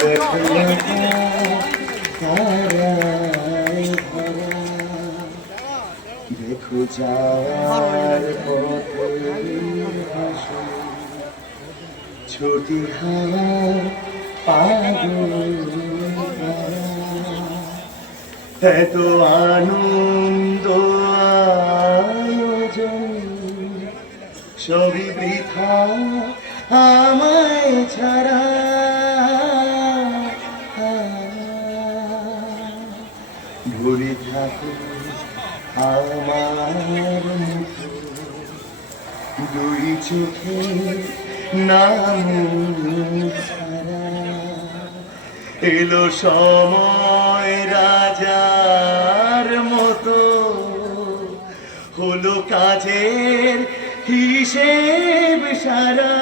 দেখলে তারায় ভরা, দেখো যাওয়ার পথে ভাসে ছোটি হাওয়া পাগল করা। এত আনন্দ আয়োজন সবই বৃথা আমায় ছাড়া। ভরে থাকো আমার মুখে দুই চোখে নাম ছাড়া। এলো সময় রাজার মতো, হলো কাজের হিসেব সারা।